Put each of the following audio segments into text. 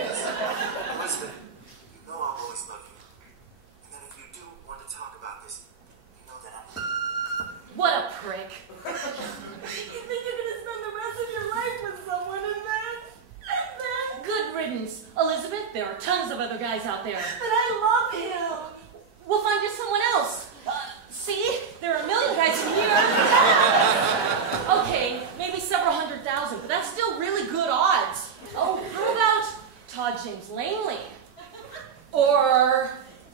Elizabeth, you know I'll always love you. And that if you do want to talk about this, you know that I'm... What a prick. You think you're gonna spend the rest of your life with someone and then... Good riddance. Elizabeth, there are tons of other guys out there. But I love him. We'll find you someone else. See? There are a million guys in here. Okay, maybe several 100,000, but that's still really good odds. Oh, how about Todd James Langley? Or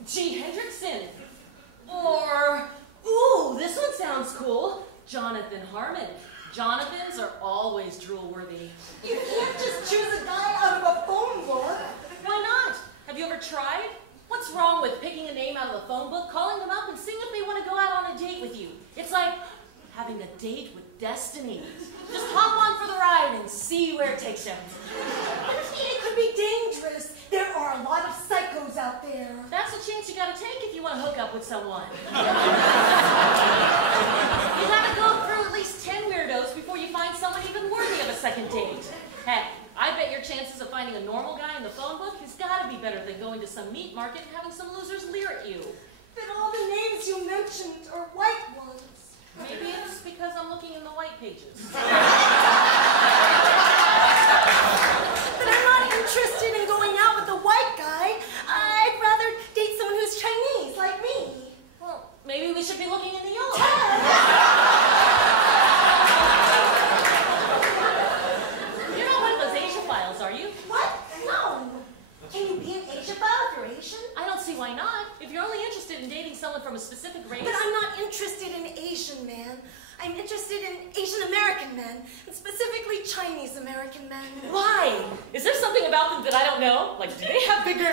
G. Hendrickson? Or, ooh, this one sounds cool. Jonathan Harmon. Jonathans are always drool-worthy. You can't just choose a guy out of a phone book. Why not? Have you ever tried? What's wrong with picking a name out of the phone book, calling them up, and seeing if they want to go out on a date with you? It's like having a date with destiny. Just hop on for the ride and see where it takes you. It could be dangerous. There are a lot of psychos out there. That's a chance you gotta take if you want to hook up with someone. You gotta go through at least 10 weirdos before you find someone even worthy of a second date. Heck, I bet your chances of finding a normal guy in the phone book has gotta be better than going to some meat market and having some losers leer at you. But all the names you mentioned are white ones. Maybe it's because I'm looking in the white pages. But I'm not interested in going out with a white guy. I'd rather date someone who's Chinese, like me. Well, maybe we should be looking in the yellow. You're not one of those Asia files, are you? What? No. Can you be an Asia file if you're Asian? I don't see why not. If you're only interested in dating someone from a specific race. But I'm not interested in Asian men. I'm interested in Asian American men, and specifically Chinese American men. Why? Is there something about them that I don't know? Like, do they have bigger...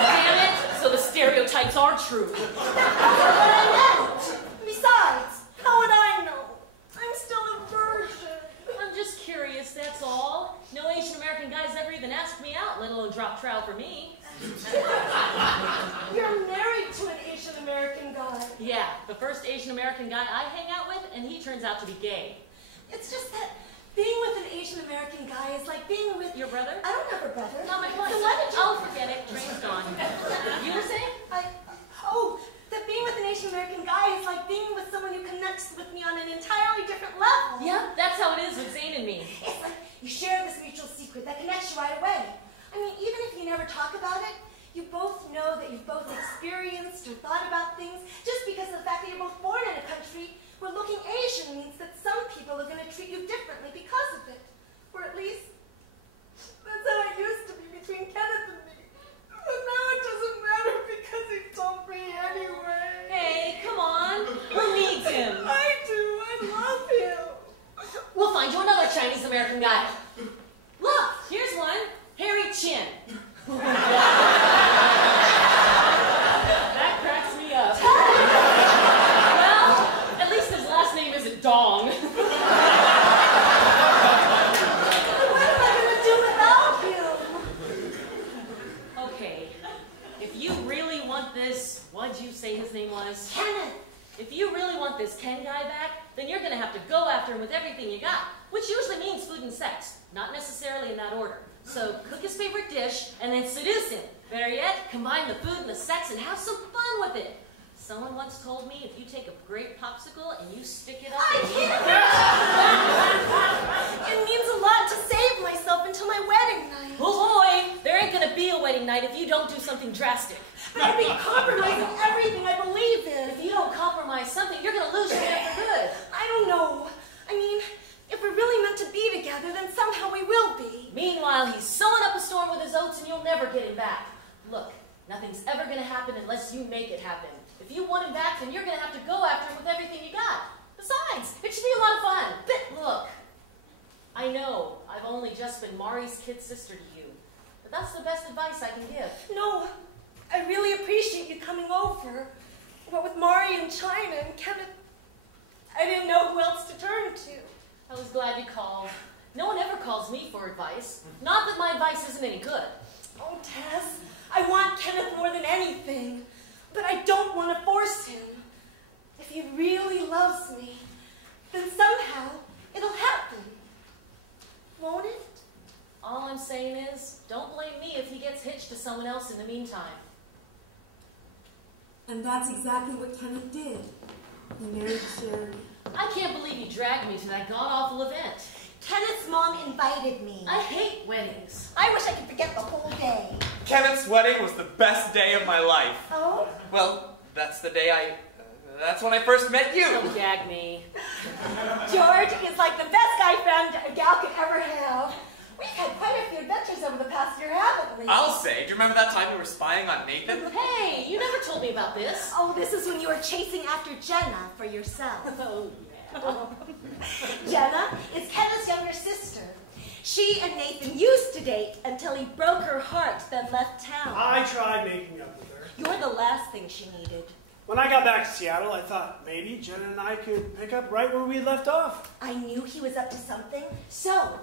Damn it! So the stereotypes are true. That's what I meant. Besides, how would I know? I'm still a virgin. I'm just curious, that's all. No Asian American guys ever even asked me out, let alone drop trowel for me. You're married to an Asian American guy. Yeah, the first Asian American guy I hang out with, and he turns out to be gay. It's just that being with an Asian American guy is like being with... Your brother? I don't have a brother. Not my point. So why did you... Oh, forget it. Train's gone. You were saying? That being with an Asian American guy is like being with someone who connects with me on an entirely different level. Yeah, that's how it is with Zane and me. It's like you share this mutual secret that connects you right away. I mean, even if you never talk about it, you both know that you've both experienced or thought about things. Just because of the fact that you're both born in a country where looking Asian means that some people are going to treat you differently because of it. Or at least, that's how it used to be between Kenneth and me. But now it doesn't matter because he told me anyway. Hey, come on. Who needs him? I do. I love him. We'll find you another Chinese American guy. Look, here's one. Harry Chin. That cracks me up. Well, at least his last name isn't Dong. What am I going to do without him? Okay, if you really want this, what'd you say his name was? Kenneth. If you really want this Ken guy back, then you're gonna have to go after him with everything you got, which usually means food and sex, not necessarily in that order. So cook his favorite dish and then seduce him. Better yet, combine the food and the sex and have some fun with it. Someone once told me if you take a grape popsicle and you stick it up... I can't! It means a lot to save myself until my wedding night. Oh boy, there ain't gonna be a wedding night if you don't do something drastic. But I'd be compromising everything I believe in. If you don't compromise something, you're gonna lose your man for good. I don't know. I mean, if we're really meant to be together, then somehow we will be. Meanwhile, he's sewing up a storm with his oats and you'll never get him back. Look, nothing's ever gonna happen unless you make it happen. If you want him back, then you're gonna have to go after him with everything you got. Besides, it should be a lot of fun. But look, I know I've only just been Mari's kid sister to you, but that's the best advice I can give. No, I really appreciate you coming over. But with Mari and China and Kenneth, I didn't know who else to turn to. I was glad you called. No one ever calls me for advice. Not that my advice isn't any good. Oh, Tess, I want Kenneth more than anything, but I don't want to force him. If he really loves me, then somehow it'll happen. Won't it? All I'm saying is, don't blame me if he gets hitched to someone else in the meantime. And that's exactly what Kenneth did. He married Shari. I can't believe you dragged me to that god-awful event. Kenneth's mom invited me. I hate weddings. I wish I could forget the whole day. Kenneth's wedding was the best day of my life. Oh? Well, that's the day that's when I first met you. Don't gag me. George is like the best guy friend a gal could ever have. We've had quite a few adventures over the past year, haven't we? I'll say, do you remember that time we were spying on Nathan? Hey, you never told me about this. Oh, this is when you were chasing after Jenna for yourself. Oh, yeah. Jenna is Kenneth's younger sister. She and Nathan used to date until he broke her heart, then left town. I tried making up with her. You're the last thing she needed. When I got back to Seattle, I thought maybe Jenna and I could pick up right where we left off. I knew he was up to something, so...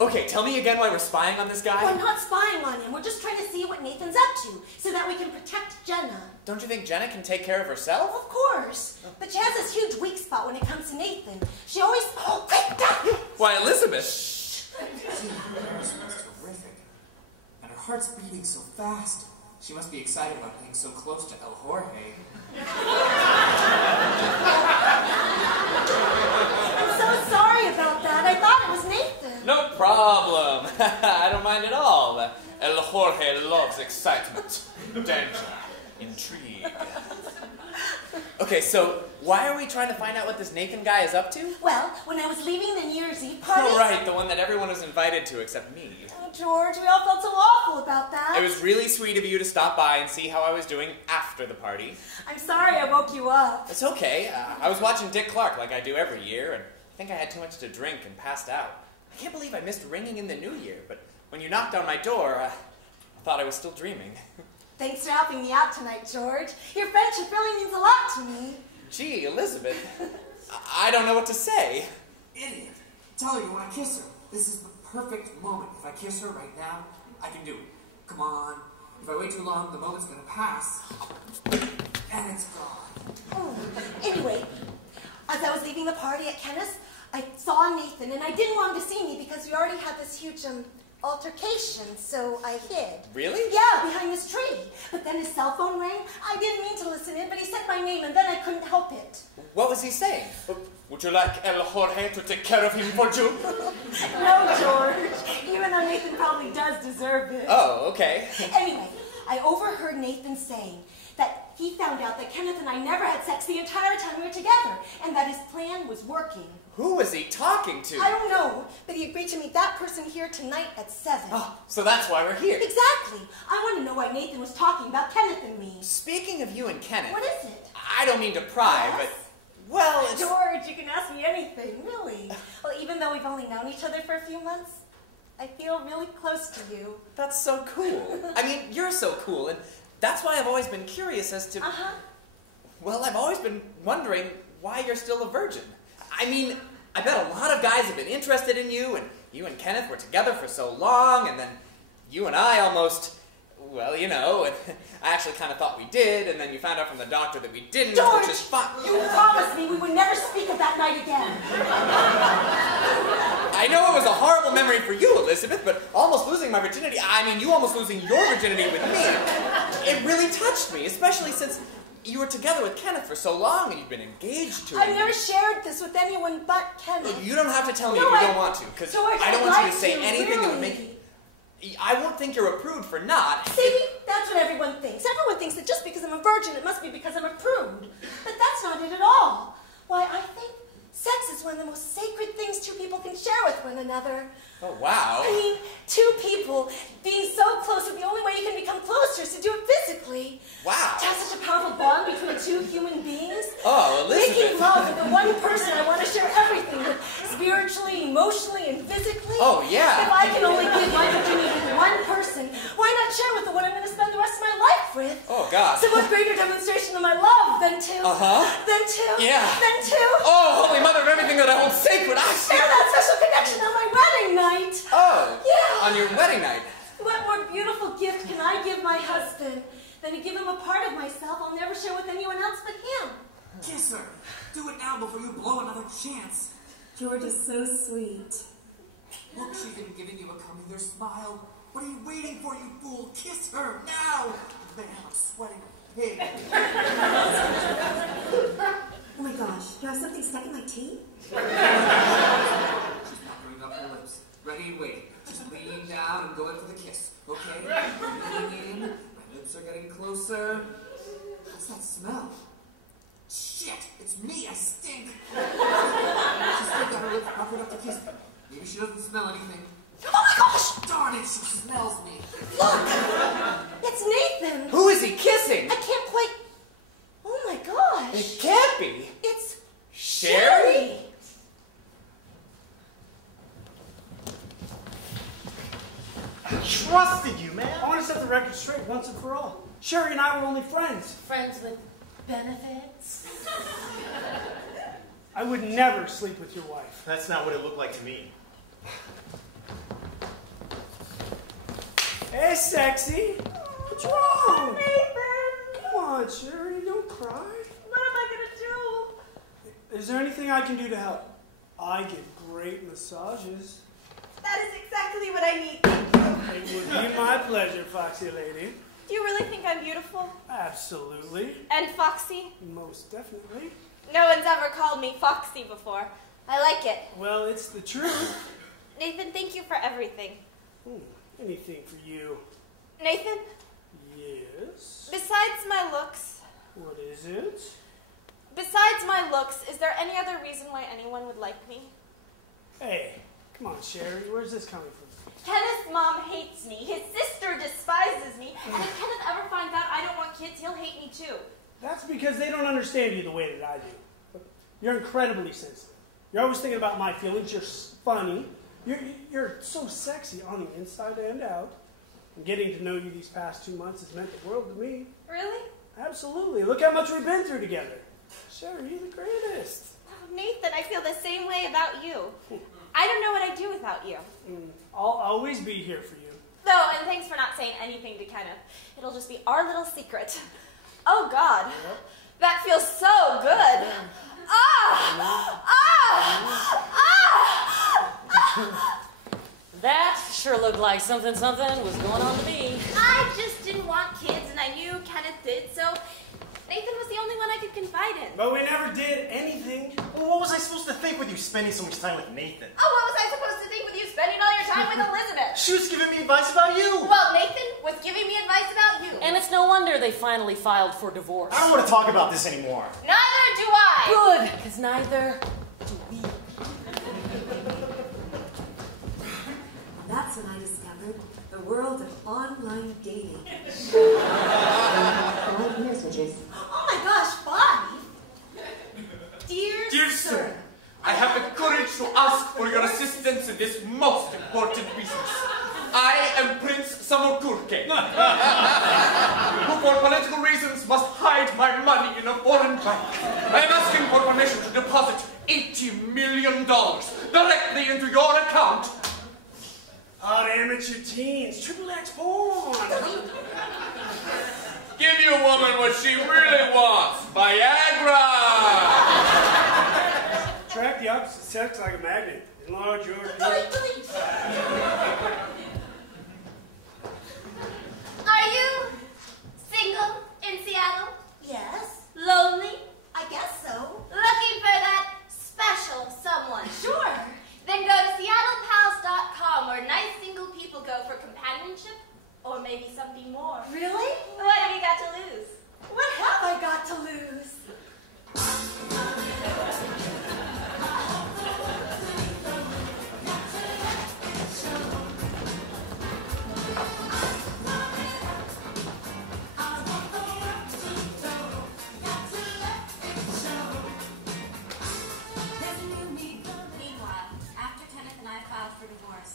Okay, tell me again why we're spying on this guy. We're not spying on him. We're just trying to see what Nathan's up to, so that we can protect Jenna. Don't you think Jenna can take care of herself? Of course. But she has this huge weak spot when it comes to Nathan. She always... Oh, quick, duck! Why, Elizabeth! That's terrific. And her heart's beating so fast. She must be excited about being so close to El Jorge. I'm so sorry about that. I thought it was Nathan. No problem. I don't mind at all. El Jorge loves excitement, danger, intrigue. Okay, so why are we trying to find out what this Nathan guy is up to? Well, when I was leaving the New Year's Eve party... Oh, right, the one that everyone was invited to except me. Oh, George, we all felt so awful about that. It was really sweet of you to stop by and see how I was doing after the party. I'm sorry I woke you up. It's okay. I was watching Dick Clark like I do every year, and I think I had too much to drink and passed out. I can't believe I missed ringing in the new year, but when you knocked on my door, I thought I was still dreaming. Thanks for helping me out tonight, George. Your friendship really means a lot to me. Gee, Elizabeth, I don't know what to say. Idiot. Tell her you want to kiss her. This is the perfect moment. If I kiss her right now, I can do it. Come on. If I wait too long, the moment's going to pass. And it's gone. Oh, anyway, as I was leaving the party at Kenneth's, I saw Nathan, and I didn't want him to see me because we already had this huge altercation, so I hid. Really? Yeah, behind this tree. But then his cell phone rang. I didn't mean to listen in, but he said my name, and then I couldn't help it. What was he saying? Would you like El Jorge to take care of him for you? No, George. Even though Nathan probably does deserve it. Oh, okay. Anyway, I overheard Nathan saying that he found out that Kenneth and I never had sex the entire time we were together, and that his plan was working. Who was he talking to? I don't know, but he agreed to meet that person here tonight at 7. Oh, so that's why we're here. Exactly. I want to know why Nathan was talking about Kenneth and me. Speaking of you and Kenneth... What is it? I don't mean to pry, Yes? but... Well, it's... George, you can ask me anything, really. Well, even though we've only known each other for a few months, I feel really close to you. That's so cool. I mean, you're so cool, and that's why I've always been curious as to... Uh-huh. Well, I've always been wondering why you're still a virgin. I mean, I bet a lot of guys have been interested in you, and you and Kenneth were together for so long, and then you and I almost... Well, you know, and I actually kind of thought we did, and then you found out from the doctor that we didn't, George, which is fine. You promised me we would never speak of that night again. I know it was a horrible memory for you, Elizabeth, but almost losing my virginity, I mean, you almost losing your virginity with me, it really touched me, especially since you were together with Kenneth for so long, and you've been engaged to him. I've never shared this with anyone but Kenneth. You don't have to tell me No, if you don't want to, because George, I don't I'd want you like to say to, anything that would really. make... I won't think you're a prude for not. See, that's what everyone thinks. Everyone thinks that just because I'm a virgin, it must be because I'm a prude. But that's not it at all. Why, I think sex is one of the most sacred things two people can share with one another. Oh, wow. I mean, two people being so close that the only way you can become closer is to do it physically. Wow. To have such a powerful bond between two human beings. Oh, Elizabeth. Making love with the one person I want to share everything with, spiritually, emotionally, and physically. Oh, yeah. If I can only give my virginity to one person, why not share with the one I'm going to spend the rest of my life with? Oh, God. So what greater demonstration of my love than to... Uh-huh. Than to... Yeah. Than to... Oh, Holy Mother of everything that I hold sacred, I see. Share that special connection on my wedding night. Oh. Yeah. On your wedding night. What more beautiful gift can I give my husband than to give him a part of myself I'll never share with anyone else but him? Kiss her. Do it now before you blow another chance. George is so sweet. Look, she's even giving you a come hither smile. What are you waiting for, you fool? Kiss her now! Man, I'm sweating a pig. Oh my gosh, do I have something stuck in my teeth? She's puckering up her lips. Ready and waiting. Just lean down and go in for the kiss, okay? Leaning in. My lips are getting closer. What's that smell? Shit! It's me! I stink! She's still got her lips puckered up to kiss me. Maybe she doesn't smell anything. Oh my gosh! Darn it! She smells me. Look! It's Nathan! Who is he kissing? I can't quite... Oh my gosh! It can't be. It's... Shari? I trusted you, man. I want to set the record straight once and for all. Shari and I were only friends. Friends with benefits? I would never sleep with your wife. That's not what it looked like to me. Hey, sexy. What's wrong? Nathan! Come on, Shari, don't cry. What am I gonna do? Is there anything I can do to help? I get great massages. That is exactly what I need. Thank you. It would be my pleasure, foxy lady. Do you really think I'm beautiful? Absolutely. And foxy? Most definitely. No one's ever called me foxy before. I like it. Well, it's the truth. Nathan, thank you for everything. Anything for you. Nathan, Yes? besides my looks, What is it? is there any other reason why anyone would like me? Hey, come on, Shari. Where's this coming from? Kenneth's mom hates me. His sister despises me. And if Kenneth ever finds out I don't want kids, he'll hate me too. That's because they don't understand you the way that I do. You're incredibly sensitive. You're always thinking about my feelings. You're funny. You're so sexy on the inside and out. And getting to know you these past 2 months has meant the world to me. Really? Absolutely. Look how much we've been through together. Shari, you're the greatest. Oh, Nathan, I feel the same way about you. I don't know what I'd do without you. I'll always be here for you. Oh, and thanks for not saying anything to Kenneth. It'll just be our little secret. Oh, God. Yep. That feels so good. Ah! Ah! Ah! That sure looked like something was going on to me. I just didn't want kids, and I knew Kenneth did, so Nathan was the only one I could confide in. But we never did anything. Well, what was I supposed to think with you spending so much time with Nathan? Oh, what was I supposed to think with you spending all your time with Elizabeth? She was giving me advice about you. Well, Nathan was giving me advice about you. And it's no wonder they finally filed for divorce. I don't want to talk about this anymore. Neither do I. Good, because neither do we. That's when I discovered the world of online dating. 5 messages. Oh my gosh, Bobby. Dear sir, I have the courage to ask for your assistance in this most important business. I am Prince Samurkurke, who for political reasons must hide my money in a foreign bank. I am asking for permission to deposit $80 million directly into your account. Hot amateur teens, triple X porn. Give your woman what she really wants, Viagra! Attract the opposite sex like a magnet. Enlarge your... Are you single in Seattle? Yes, Lonely? I guess so. Looking for that special someone? Sure. Then go to SeattlePals.com where nice single people go for companionship or maybe something more. Really? What have you got to lose? What have I got to lose? Meanwhile, after Kenneth and I filed for divorce,